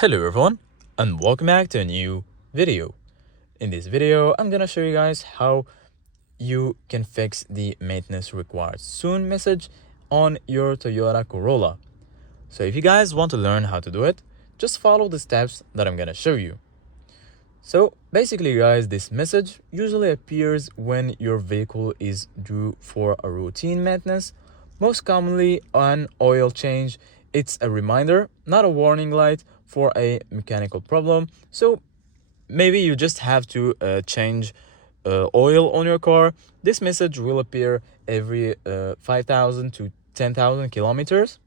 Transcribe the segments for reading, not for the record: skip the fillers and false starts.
Hello everyone and welcome back to a new video. In this video, I'm gonna show you guys how you can fix the maintenance required soon message on your Toyota Corolla. So if you guys want to learn how to do it, just follow the steps that I'm gonna show you. So basically guys, this message usually appears when your vehicle is due for a routine maintenance, most commonly an oil change. It's a reminder, not a warning light for a mechanical problem. So maybe you just have to change oil on your car. This message will appear every 5,000 to 10,000 kilometers.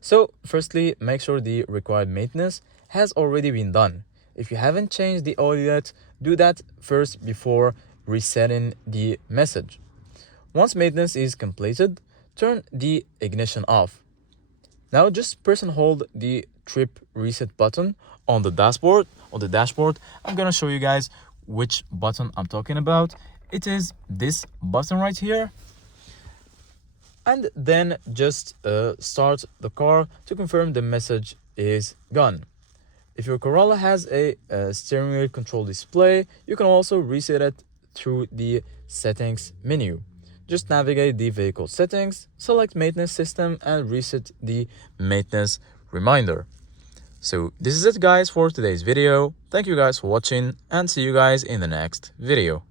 So firstly, make sure the required maintenance has already been done. If you haven't changed the oil yet, do that first before resetting the message. Once maintenance is completed, turn the ignition off. Now just press and hold the trip reset button on the dashboard. I'm gonna show you guys which button I'm talking about. It is this button right here. And then just start the car to confirm the message is gone. If your Corolla has a steering wheel control display, you can also reset it through the settings menu. Just navigate the vehicle settings, select maintenance system and reset the maintenance reminder. So this is it guys for today's video. Thank you guys for watching and see you guys in the next video.